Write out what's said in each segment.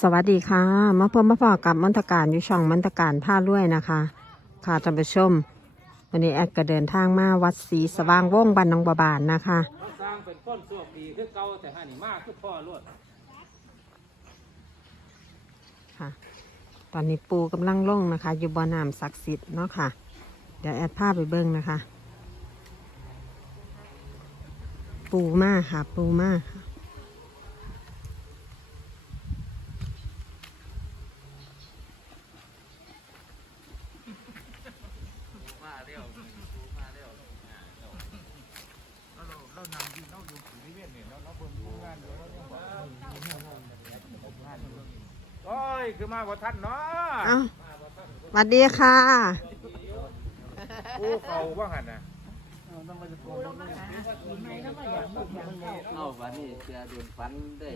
สวัสดีค่ะมาพบมาพอกับมันตการอยู่ช่องมันตการท่าล้วยนะคะ ค่ะท่านผู้ชม วันนี้แอดก็เดินทางมาวัดศรีสว่างวงบันนองบาบานนะคะเราสร้างเป็นคนโชคดีคือเก่าแต่หันนี่มากคือพ่อรวดค่ะ ตอนนี้ปูกำลังลงนะคะ อยู่บ่อน้ำศักดิ์สิทธิ์เนาะค่ะ เดี๋ยวแอดพาไปเบิ้งนะคะ ปูมากค่ะ ปูมากค่ะ โอ้ยคือมาบ่ทันเนาะ เอ้าส วัสดีค่ะผู้เขาว่าหันน่ะเอาวันนี้เสียโดนฟันได้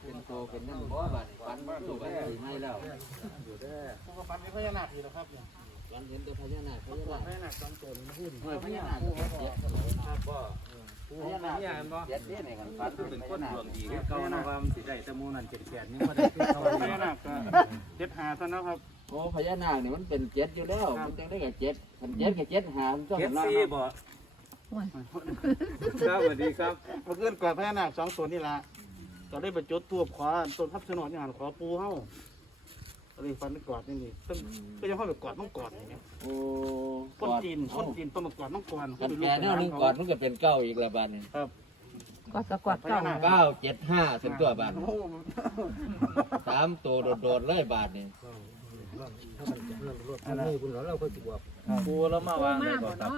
เป็นโตเป็นนั่นบ่บัดฟันตัวกันสีไม่แล้วฟันเป็นพญานาคอยู่แล้วครับฟันเห็นตัวพญานาคพญานาคพญานาคสองตัวมันพูดพญานาคเจ็ดครับบ่พญานาคเจ็ดเนี่ยในกันฟันเป็นคนดวงดีเก่านะว่ามันสิได้แตะมูนั่นเจ็ดแปดนี่บ่ได้คือเก่าพญานาคก็เจ็ดหาเท่านั้นครับ โอ้พญานาคนี่มันเป็นเจ็ดอยู่แล้ว มันจังได้กับเจ็ดคันเจ็ดกับเจ็ดหามันต้องเจ็ดล่าสี่บ่ครับสวัสดีครับเมื่อคืนก่อนพญานาคสองตัวนี่ละก็ได้ไปจุดตัวขวาต้นพับชนดนี่หันขอปูเฮาก็เลยฟันไปกอดนี่นี่ซึ่งก็ยังเข้าไปกอดต้องกอดอย่างเงี้ยโอ้คนจีนคนจีนต้องมากอดต้องกอดกันแก่แนวนึงก่อนมันก็เป็นเก้าอีกละบาทนี่ครับกอดกกอดเก่าเก้าเจ็ดห้าถึงตัวบาทโอ้โหสามตัวโดดๆเลยบาทนี่ ปูแล้วมาวางได้บ่ครับ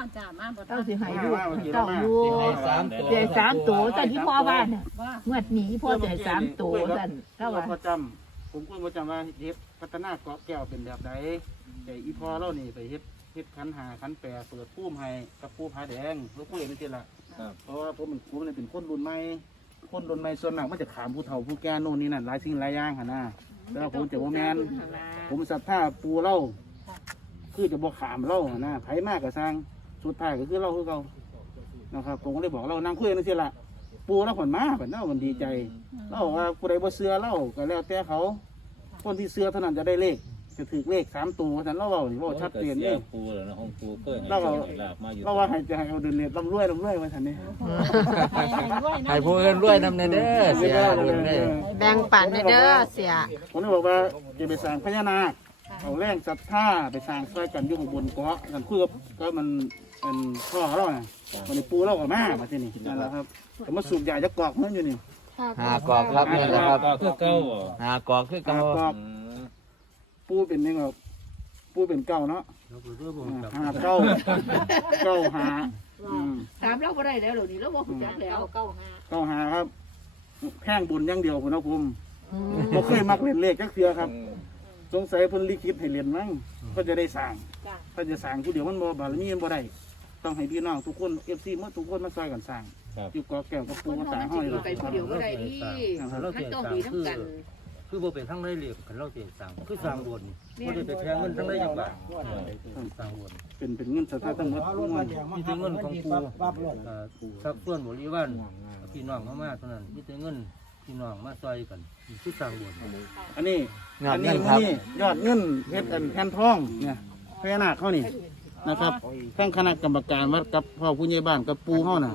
เจ้าสิให้มาลูกว่าเมื่อกี้เจ้ามาอยู่สามตัวเดี๋ยวสามตัวแต่ที่พ่อบ้านเนี่ยเมื่อหนีพ่อเดี๋ยวสามตัวสั่นเท่าว่าประจำผมก็ประจำว่าเฮ็ดพัฒนาเกาะแก้วเป็นแบบใดแต่อีพอเรานี่ไปเฮ็ดเฮ็ดขันหาขันแปรเปิดพุ่มให้กับผู้ผาแดงลูกผู้เองนี่สิล่ะครับ เพราะว่าผมมันผมเนี่ยเป็นคนรุ่นใหม่คนรุ่นใหม่ส่วนมากมันจะขามผู้เฒ่าผู้แก่โน่นนี่นั่นหลายสิ่งหลายอย่างหันนะ แต่ว่าผมจะบ่แมนผมศรัทธาปูเล่าคือจะบ่ขามเล่าหั่นนะไผมากก็สร้างสุดท้ายก็คือเล่าคือเขานะครับผมก็เลยบอกเรานั่งคุยกันนี่สิละปูเล่าผลมาแบบนั้นมันดีใจเล่าบอกว่าผู้ใดบ่เสือเล่าก็แล้วแต่เขา คนที่เสือเท่านั้นจะได้เลข จะถือเลขสามตัวฉันเล่าเบานี่เว่าชัดเจนนี่ ปูแล้วนะห้องปูก็ให้เราเอา ลาบมาอยู่เราว่าให้จะให้เอาเดินเรียนร่ำรวยร่ำรวยไว้ทันนี้ให้ผู้อื่นรวยนำในเด้อเสียอื่นเด้อแบ่งปันให้เด้อเสีย ผมเลยบอกว่าจะไปสร้างพญานาคเอาแรงศรัทธาไปสร้างซอยกันอยู่ข้างบนเกาะกันคุยกับก็มันเป็นพ่อเราไงวันนี้ปูเรากับแม่มาที่นี่นั่นแหละครับแต่มาสูบยาจะกรอกเมื่ออยู่นี่หากอกครับนี่แหละครับก็คือเก่าบ่หากอกคือกรเก่าอกอืม ปูเป็นนี่ก็ปูเป็นเก้าเนาะหาเก้าเก้าหาอืมถามเราบ่ได้แล้วหรอนี่เราบ่รู้จักแล้วเก้าหาครับแข้งบุญอย่างเดียวคุณนะภูมิบ่เคยมักเล่นเลขจักเทือครับ สงสัยเพิ่นลิขิตให้เรียนมั้งเพิ่นจะได้สร้างเพิ่นจะสร้างผู้เดียวมันบ่บารมีมันบ่ได้ต้องให้พี่น้องทุกคน FC หมดทุกคนมาช่วยกันสร้างครับ อยู่เกาะแก้วกับคปูนกับเฮาตามันห้สิอยอยู่ไปผู้เดียวบ่ได้ดิมันต้องมีน้ำกัน คือบ่เป็นทั้งได้เรียกขันเราเตียงสั่งคือสั่งบนบ่ได้ไปแทงเงินทั้งได้ยังบาทสั่งบนเป็นเป็นเงินสถาทั้งหมดทั้งมวลมีแต่เงินของปูเอ่อสักส่วนบริวารพี่น้องมามาเท่านั้นมีแต่เงินพี่น้องมาซอยกันนี่คือสั่งบนอันนี้ยออัดนเงินี้นครับนี่ยอดเงินเฮ็ดอันแผ่นทองเนี่ยพญานาคเขานี่นะครับทั้งคณะกรรมการวัดกับพ่อผู้ใหญ่บ้านกับปูเฮาน่ะ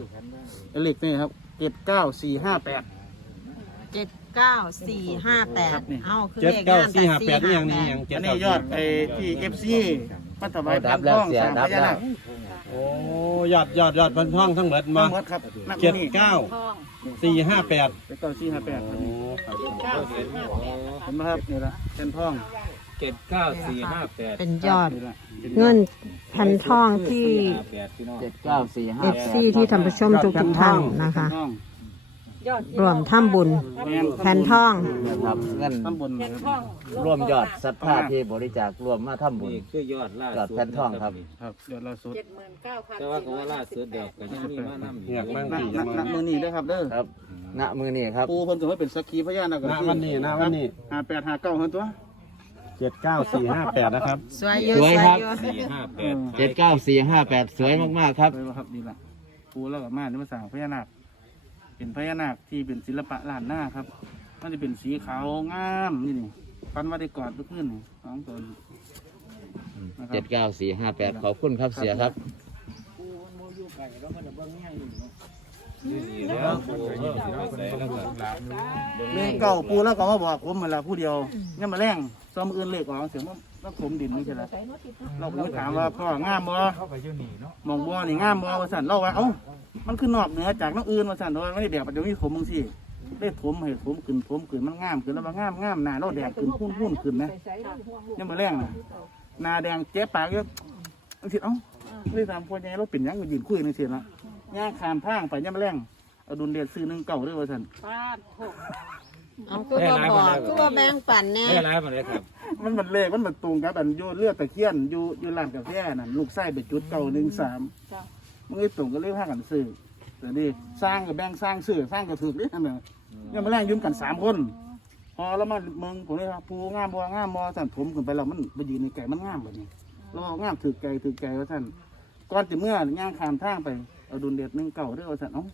เลขนี่ครับ79458เจ็ด เก้าสี่ห้าแปดครับนี่เอาคือเจ็ดเลขเก้างานสี่ห้าแปดนี่ยังนี่458ยังเจ็อัดนนี้ยอดไอ้ที่ FC พัฒนาดัแผ่บนแล้ทวองเสียสร้างดัพบญาแล้นาวคโอ้ยอดยอดยอดพันท่องทั้งเบิดมามาหมดครับนักเจ็ดนี่เก้าทองสี่ห้าแปดเจ็ดเก้าสี่ห้าแปดครับนี่เก้าสิบห้าแปดเห็นไหมครับนี่ละแผ่นทองเจ็ดเก้าสี่ห้าแปดเป็นยอด นี่ละป็เงินแผ่นทองที่ห้าแปดพี่น้องเจ็ดเก้าสี่ห้าเอฟซีที่ท่านผู้ชมทุกทุกๆท่านนะคะแผ่ทองยอด รวมท่ำบุญแม่นแผ่นทองนะครับเงินข้างบนแผ่นทองร่วมยอดศรัทธาที่บริจาครวมมาทำบุญ นี่คือยอดล่าสุดยอดแผ่นทองครับ ครับเดี๋ยวเราสุดเจ็ดหมื่นเก้าพันแต่ว่าก็ว่าล่าสุดเดี๋ยวก็ยังมีมานำเหียกมั่งนักกี่นัยักงนักมือนี่ด้วยครับเด้อครับณมือนี้ครับ ปูเพิ่นก็ว่าเป็นสักขีพยานนะก็ณวันนี้ณวันนี้ห้าแปดห้าเก้าเพิ่นตัวเจ็ดเก้าสี่ห้าแปดนะครับสวยอยู่สสววยยครับอยู่สี่ห้าแปดเจ็ดเก้าสี่ห้าแปดสวยมากๆครับ เลยว่าครับนี่ละปูแล้วกับมานี่มาสร้างพญานาค เป็นพญานาคที่เป็นศิลปะล้านหน้าครับ มันจะเป็นสีขาวงามนี่นี่ฟันว่าได้กอดทุกขึ้นนี่สองตัวนี่นะครัเจ็บดเก้าสี่ห้าแปดขอบคุณครับเสียครับเลขเก่าปูแล้วก็มาบอกผมเวลาผู้เดียวเนี่ยมาแรงซ้อมอื่นเลขออกเสียงว่า ต้องผมดินนี่ใช่ไหมเราผมก็ถามว่าพ่องามบ่มองบ่นี่งามบ่ว่าสั่นเราว่าเอ้ามันคือนอกเหนือจากน้องอื่นว่าสั่นว่าไม่ได้แดดเดี๋ยวนี้ผมมึงสิได้ผมให้ผมขึ้นผมขึ้นมันงามขึ้นแล้วว่างามงามหน้าเราแดดขึ้นพุ่นพุ่นขึ้นนะเนี่ยมาแรงนะหน้าแดงเจ๊ปากเยอะอันสิเอ้าเลยถามพ่อใหญ่เราเป็นหยังก็ยืนคุยนี่สิละย่างขามทางไปเนี่ยมาแรงเอาดุลเดชซื้อหนึ่งเก่าด้วยว่าสั่นเอาคือว่าบอกคือว่าแบ่งปันแน่ไม่ร้ายมาเลยครับ มันมันเลขมันมันตรงกับอันอยู่เลือดตะเคียนอยู่อยู่ร้านกาแฟนั่นลูกไส้ไปจุดเก่าหนึ่งสามมันก็ตรงก็เลยพากันซื้อแต่นี่สร้างกับแบ่งสร้างซื้อสร้างกับถือนี่นั่นน่ะเนี่ยมาแรงยืมกันสามคนพอแล้วมาเมืองผมเลยครับภูงามบัวงามบัวสั่นผมขึ้นไปแล้วมันไปยืนในไก่มันงามแบบนี้เราเอางามถือไก่ถือไก่ว่าสั่นก่อนจะเมื่อย่างข้ามทางไปเอาดุลเด็ดหนึ่งเก่าด้วยว่าสั่นเอ้า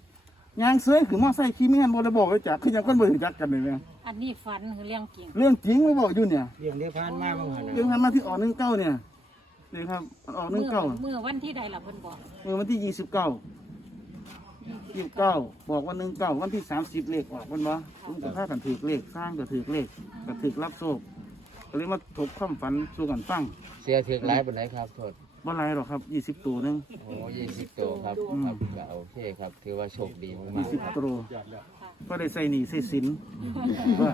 ย่างเสื้อคือมอไซค์ขี่ไม่งั้นบริบอกไว้จักคือยังคนบริจักกันเลยเนี่ย อันนี้ฝันคือเรื่องจริงเรื่องจริงไม่บอกอยู่เนี่ยเรื่องที่ผ่านมาเมื่อวานเรื่องทันมาที่ออกหนึ่งเก้าเนี่ยนี่ครับมันออกหนึ่งเก้าเมื่อวันที่ใดล่ะเพิ่นบอกเมื่อวันที่ยี่สิบเก้ายี่สิบเก้าบอกวันหนึ่งเก้าวันที่สามสิบเลขออกวันบ่ผมจะพากันถือเลขสร้างก็ถือเลขก็ถือรับโชคก็เลยมาถกความฝันสู่กันฟังเสียถึงไลฟ์บนไหนครับโทษบ่ไรหรอกครับยี่สิบตัวหนึงโอ้ยี่สิบตัวครับครับก็โอเคครับ ถือว่าโชคดีมายี่กสิบตัว ก็ได้ใส่หนีใส่สินว่า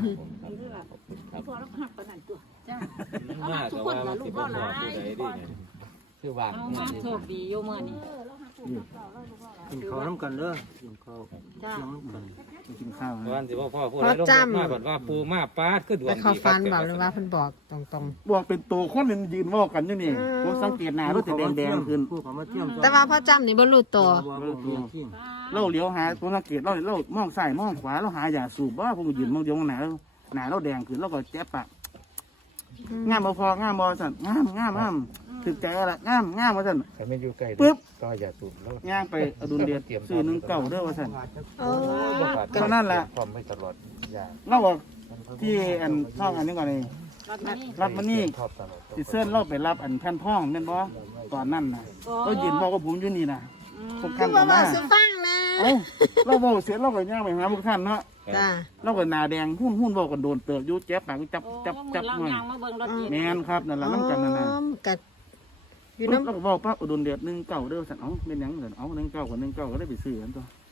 มากกว่ามันสิบหอดตัวใดดิๆคือวางเอามาโชคดีอยู่เมื่อนี้กินข้าวน้ำกันเด้อกินข้าวจ้าน้ำกันไปกินข้าววันะนสิว่าพ่อพูดอะไรลงมาก่อนว่าปูมาปาดคือดวแต่งเขาดีฟันบอกหรือว่าเพิ่นบอกตรงบอกเป็นตัวคนนึงยืนเว่ากันอยู่นี่ผมสังเกตหน้ารถแต่แดงๆขึ้นผู้เขามาเที่ยมๆแต่ว่าพ่อจำนี่บ่รู้ตัวว่าบ่มีที่ เราเลี้ยวหาผมสังเกตเราเรามองซ้ายมองขวาเราหาอย่าสูบว่าผมก็ยืนมองเดียวหนาหนาเราแดงขึ้นเราก็แจ๊บปากงามบ่พองามบ่สั่นงามงามงามถึกใจละงามงามว่าสั่น แต่ไม่อยู่ใกล้ปึ๊บ ก็อย่าสูบแล้วย่างไปอดุลเดียซื้อหนึ่งเก่าเด้อว่าสั่น โอ้เท่านั้นแหละ ความไม่ตลอดอย่าเราบอกที่อันท่องอันนี้ก่อนนี่รับมานี่รับมันนี่ชอบตลอดสิเส้นเราไปรับอันแผ่นท่องแม่นบ่ตอนนั้นน่ะเรายืนบอกว่าผมอยู่นี่น่ะพวกคืท่าอนว่าก็ว่ามาสิฟังนะ เอ้าเราบอกเสร็จเราก็ย่างไปหาพวกท่านเนาะจ้าเราก็หน้าแดงหุ่นหุ่นบอกก็โดนเติบอยู่เจ็บปากจับโอ้จับมืจัอบเราหน่อยยางมาเบิ่งรถอีกแม่นครับนั่นล่ะน้ำกันนั่นน่ะอ๋อกัดอยู่เราน้ำก็บอกป้าอุดมเดือดหนึ่งเก่าเด้อสั่นเอ้าเป็นหยังเหรอเอาหนึ่งเก่ากับหนึ่งเก่าก็ได้ไปซื้อกันตัวโอ้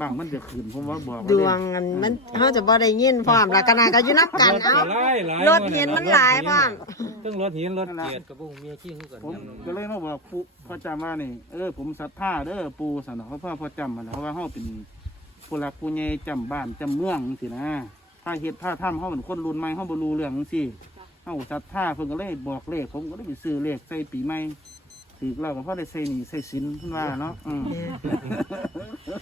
บางมันจะขืนผมว่าบอกดวงอันมันเขาจะบ่ได้ยินพร้อมแล้วก็น่าก็อยู่นับกันเอ้าหลายหลายรถเห็นมันหลายพร้อมต้องรถเห็นรถเกียดกับพวกเมียขี้คือกันผมก็เลยมาบอกผู้พ่อจำว่านี่เออผมศรัทธาเด้อปูสันเขาพ่อพ่อจำมันเพราะว่าเขาเป็นผู้หลักผู้ใหญ่จำบ้านจำเมืองสินะถ้าเฮ็ดถ้าทำเขาเป็นคนรุ่นใหม่เขาบ่รู้เรื่องสิเขาศรัทธาเพิ่นก็เลยบอกเลขผมก็เลยไปซื้อเลขใส่ปีใหม่ ถือเราก็พอได้ใส่หนีใส่สินเพิ่นว่าเนาะอืม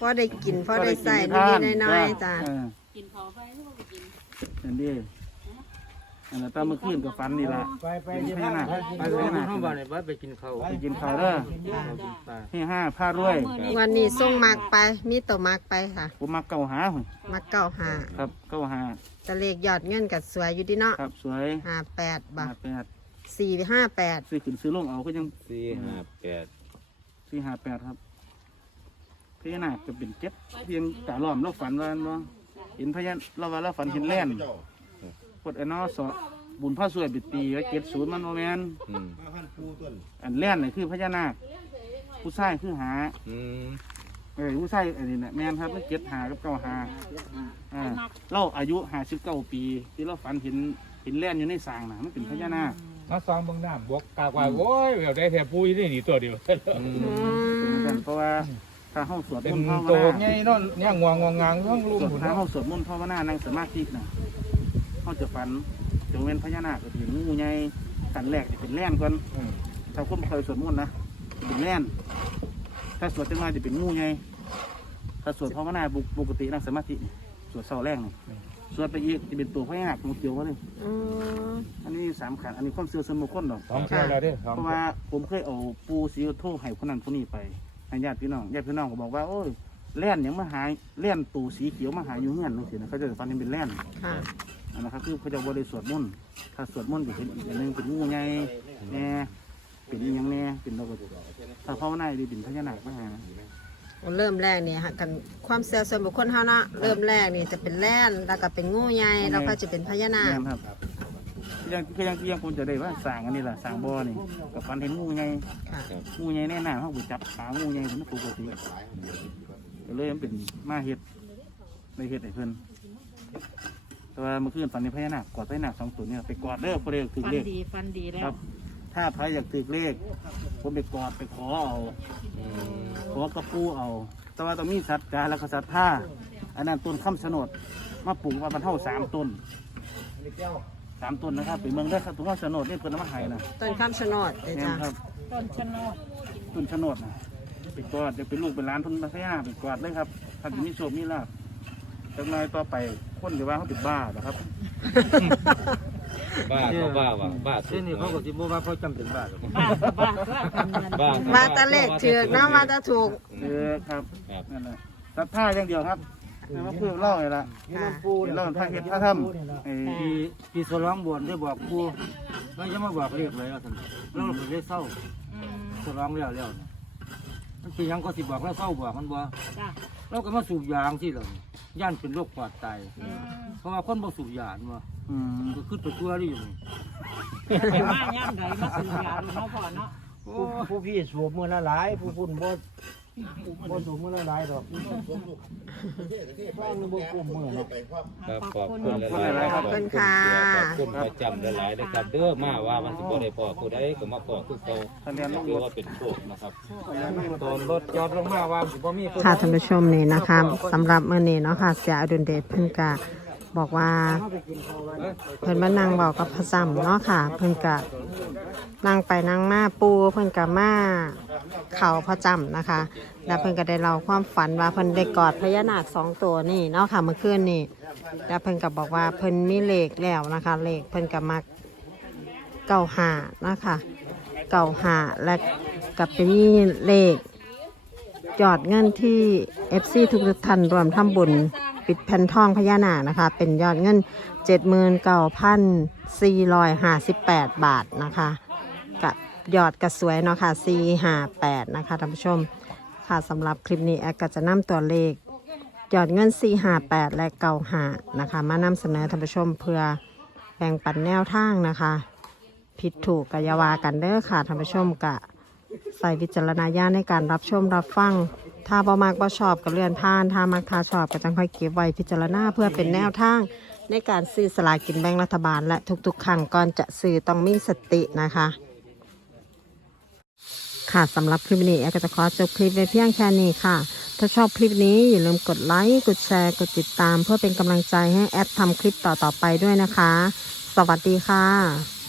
พอได้กินพอได้ใส่นิดๆน้อยๆจ้าเออกินเผาไปหรือว่าบ่กินนั่นดิอันนั้นตอนเมื่อคืนก็ฝันนี่ละไปไปเป็นที่พญานาคไปไปที่ห้องบ้านไปไปกินข้าวไปกินข้าวเด้อจ้าให้ห้าผ้ารวย วันนี้ส่งมักไป มีตัวมักไปค่ะผมมาเก่าหาหุ่นมักเก้าหาครับเก่าหาแตะเลขยอดเงินกับสวยอยู่ดีเนาะครับสวยห้าแปดบาห้าทแปด สี่ห้าแปดซื้อขึ้นซื้อลงเอาก็ยังสี่ห้าแปดสี่ห้าแปดครับพญานาคจะเป็นเจ็ดเพียงตาล้อมเราฝันว่าเนาะเห็นพญาเราว่าเราฝันเห็นแล่นพดไอ้นอสอบุญพระสวยปิดตีไว้เจ็ดศูนย์มันโมแมนอืมอันแล่นนี่คือพญานาคผู้ชายคือหาอืมเออผู้ชายอันนี้นะแม่นครับมันเจ็ดหากับเก้าหาอ่าเราอายุห้าสิบเก้าปี ที่เราฝันเห็นเห็นแล่นอยู่ในสางน่ะมันเป็นพญานาค มาซองเบางน้ำบวกกากว่าโอ้ยแบบได้แค่ปุ้ยได้หนีตัวเดียวอืมเป็นเหมือนกันเพราะว่าถ้าเฮาสวดเป็นมนต์ภาวโตนาไงเนาะเนี่ยงวงงวงงางต้องลุมสวดหุ่นถ้าเนาะเฮาสวดมนต์ภาวนานั่งสมาธิน่ะเฮาจะฝันจะเป็นพญานาคก็เป็นงูใหญ่ขันแรกจะเป็นแล่นก่อนอืมถ้าคนเคยสวดมนต์นะเป็นแล่นถ้าสวดจังมาจะเป็นงูใหญ่ถ้าสวดภาวนาปกตินั่งสมาธินี่สวดเศร้าแรงนี่ สวดไปอีกจะเป็นตัวพญานาคมันเกี่ยวกันเลยอืมอันนี้สามขันอันนี้ความเสื่อสมบุคคลดอกสองเท่าแล้วเด้อสองเพราะว่าผมเคยเอาปูสีโทให้คนนั้นคนนี้ไปให้ญาติพี่น้องญาติพี่น้องก็บอกว่าโอ้ยแล่นอย่างมาหายแล่นตูสีเขียวมาหาอยู่เงี้ยนั่นสินะเขาจะฟันนี่เป็นแล่นค่ะ อันนะครับคือเขาจะบริสวดมนต์ถ้าสวดมนต์จะเป็นอีกอันหนึงเป็นงูใหญ่แน่เป็นอหยังแน่เป็นดอกกระถ้าภาวนาดีเป็นพญานาคมาหา เริ่มแรกนี่ฮะกันความเสียส่วนบุคคลเท่านะเริ่มแรกนี่จะเป็นแล่นแล้วก็เป็นงูใหญ่แล้วก็จะเป็นพญานาค แม่นครับคือยังคือยังคือยังคนจะได้ว่าสร้างอันนี้แหละสร้างบ่อนี่กับฟันเห็นงูใหญ่ค่ะ งูใหญ่แน่นาเขาไปจับขางูใหญ่เป็นปกติก็เลยมันเป็นมาเห็ดในเห็ดไอ้เพิ่นแต่ว่าเมื่อคืนฝันในพญานาคกอดพญานาคสองตัวเนี่ยไปกอดเด้อพอเด้ถึงฟันเลขดีฟันดีแล้ควรับ ถ้าใครอยากถือเลข ผมไปกอดไปขอเอา ขอกระปูเอา แต่ว่าต้องมีสัตว์จาและก็สัตว์ท่าอันนั้นต้นข้ามสนดมาปลูกว่ามันเท่าสามต้นสามต้นนะครับไปเมืองได้อครับต้นข้ามสนดนี่เพิ่นเอามาให้นะต้นข้ามชะโนดเด้อแม่จ้ะนครับต้นชะโนดต้นชนดนะไปกอดจะเป็นลูกเป็นหลานเพิ่นมาใช่ไปกอดเลยครับถ้าจะมีโชคมีลาภจากหนายต่อไปคนจะว่าเขาเป็นบ้านะครับ บ้าก็บ้าว่ะบ้าเส้นนี้เขาก็สิบ่ว่าเขาจำเป็นบ้าหรอกบ้าก็บ้าก็เป็นเงินบ้ามาแตะเลขถือกเนาะมาแตะถูกเออครับครับนั่นแหละสัตว์ท่าอย่างเดียวครับนี่มาเพื่อเล่าเลยล่ะค่ะเล่าท่าเฮ็ดท่าทำเออพี่พี่สลองบวนได้บอกกูแล้วจะมาบอกเรียกเลยว่าท่านเราถึงได้เศร้าสลองแล้วแล้วเนี่ยมันสิหยังก็สิบอกแล้วเศร้าบอกมันบ่จ้ะเราก็มาสูบยางสิเหรอ ย่านเป็นโรคปอดตายเพราะว่าคนบ่สูบยาบ่อืมก็ขึ้นไปตัวนี่อยู่นี่ไปมาย่ำใดมาซื้อยาดูเนาะพ่อเนาะผู้ผู้พี่สูบมือละหลายผู้พุ่นบ่ บ่สูบมือละหลายดอกฟังบ่กลุ่มมือเนาะครับขอบคุณหลายๆขอบคุณค่ะขอบคุณประจำหลายๆนะครับเด้อมาว่ามันสิบ่ได้พอผู้ใดก็มาพอคือเก่าคะแนนลงถือรถว่าเป็นโชคนะครับตอนรถจอดลงมาว่าสิบ่มีผู้ค่ะท่านผู้ชมนี่นะคะสำหรับมื้อนี้เนาะค่ะเสียอดุลเดชเพิ่นก็ บอกว่าเพิ่นมานั่งเว้ากับพระซ้ำเนาะค่ะ เพิ่นก็นั่งไปนั่งมาปูเพิ่นก็มาเข้าพระจำนะคะ แล้วเพิ่นก็ได้เล่าความฝันว่าเพิ่นได้กอดพญานาคสองตัวนี่เนาะค่ะเมื่อคืนนี่แล้วเพิ่นก็บอกว่าเพิ่นมีเลขแล้วนะคะเลขเพิ่นก็มักเก่าหานะคะเก่าหาและกับเป็นมีเลขยอดเงินที่ FC ทุกท่านรวมทำบุญ ปิดแผ่นทองพญานาคนะคะ เป็นยอดเงิน 79,458 บาทนะคะกับยอดกระสวยเนาะค่ะ458 นะคะท่านผู้ชม ค่ะสำหรับคลิปนี้แอดก็จะนำตัวเลขยอดเงิน 458 และเก่าหานะคะ มานำเสนอท่านผู้ชมเพื่อแบ่งปันแนวทางนะคะ ผิดถูกกอยาวากันเด้อค่ะท่านผู้ชมกะใส่วิจารณญาณในการรับชมรับฟัง ถ้าบ่มากบ่ชอบก็เลื่อนผ่านถ้ามักถ้าชอบก็จังค่อยเก็บไว้พิจารณาเพื่อเป็นแนวทาง ในการซื้อสลากกินแบ่งรัฐบาล และทุกๆครั้งก่อนจะซื้อต้องมีสตินะคะ ค่ะสำหรับคลิปนี้แอร์ก็จะขอจบคลิปไว้เพียงแค่นี้ค่ะ ถ้าชอบคลิปนี้อย่าลืมกดไลค์กดแชร์กดติดตาม เพื่อเป็นกำลังใจให้แอดทำคลิปต่อๆไปด้วยนะคะ สวัสดีค่ะ